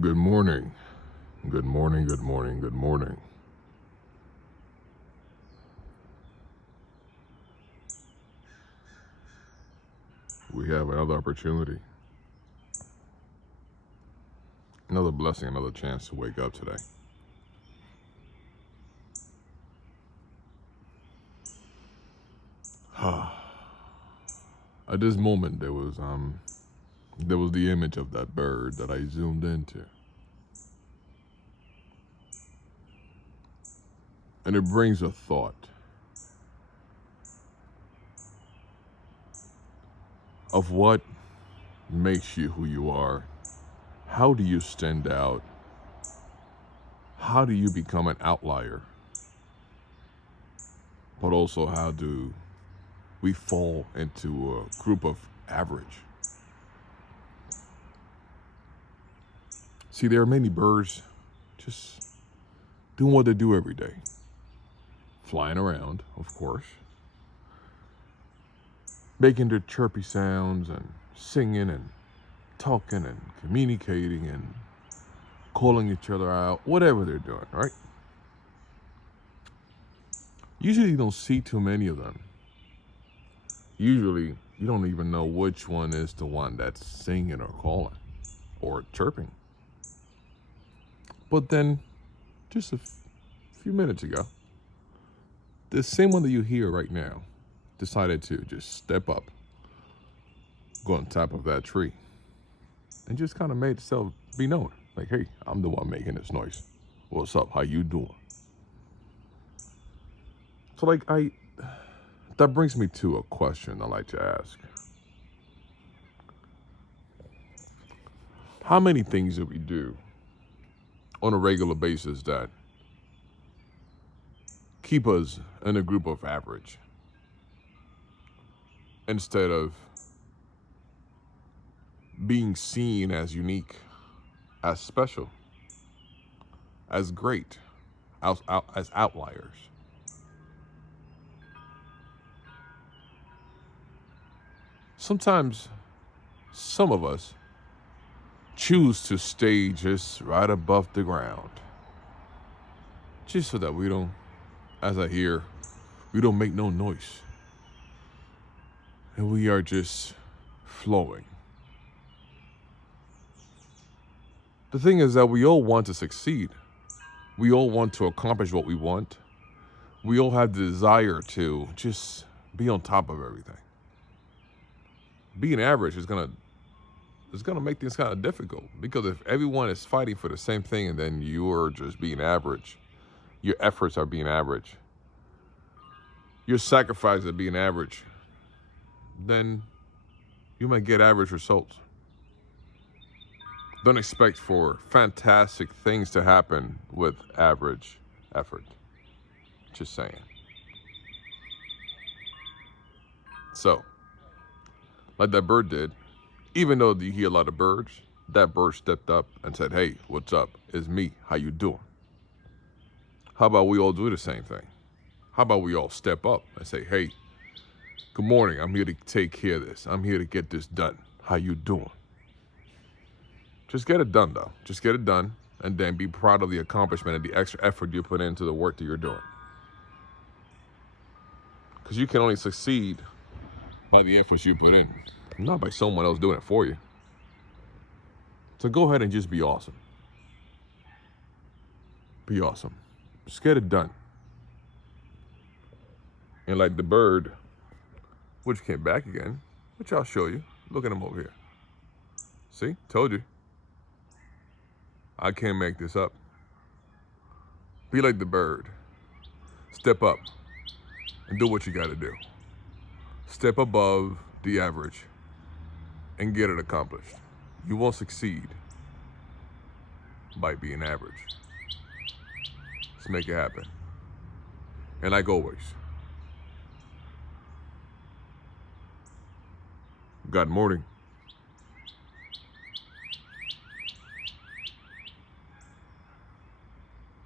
Good morning. Good morning, good morning, good morning. We have another opportunity, another blessing, another chance to wake up today. At this moment, there was the image of that bird that I zoomed into. And it brings a thought of what makes you who you are. How do you stand out? How do you become an outlier? But also, how do we fall into a group of average? See, there are many birds just doing what they do every day. Flying around, of course, making their chirpy sounds and singing and talking and communicating and calling each other out, whatever they're doing, right? Usually you don't see too many of them. Usually you don't even know which one is the one that's singing or calling or chirping. But then, just a few minutes ago, the same one that you hear right now decided to just step up, go on top of that tree, and just kind of made itself be known. Like, hey, I'm the one making this noise. What's up? How you doing? So that brings me to a question I like to ask. How many things do we do on a regular basis that keep us in a group of average instead of being seen as unique, as special, as great, as outliers? Sometimes some of us choose to stay just right above the ground, just so that we don't, as I hear, we don't make no noise. And we are just flowing. The thing is that we all want to succeed. We all want to accomplish what we want. We all have the desire to just be on top of everything. Being average is gonna make things kind of difficult, because if everyone is fighting for the same thing and then you're just being average, your efforts are being average, your sacrifices are being average, then you might get average results. Don't expect for fantastic things to happen with average effort. Just saying. So, like that bird did, even though you hear a lot of birds, that bird stepped up and said, hey, what's up? It's me. How you doing? How about we all do the same thing? How about we all step up and say, hey, good morning. I'm here to take care of this. I'm here to get this done. How you doing? Just get it done, though. Just get it done, and then be proud of the accomplishment and the extra effort you put into the work that you're doing. Because you can only succeed by the efforts you put in, not by someone else doing it for you. So go ahead and just be awesome. Be awesome. Just get it done. And like the bird, which came back again, which I'll show you. Look at him over here. See? Told you. I can't make this up. Be like the bird. Step up and do what you gotta do. Step above the average and get it accomplished. You won't succeed by being average. Let's make it happen. And like always, God morning.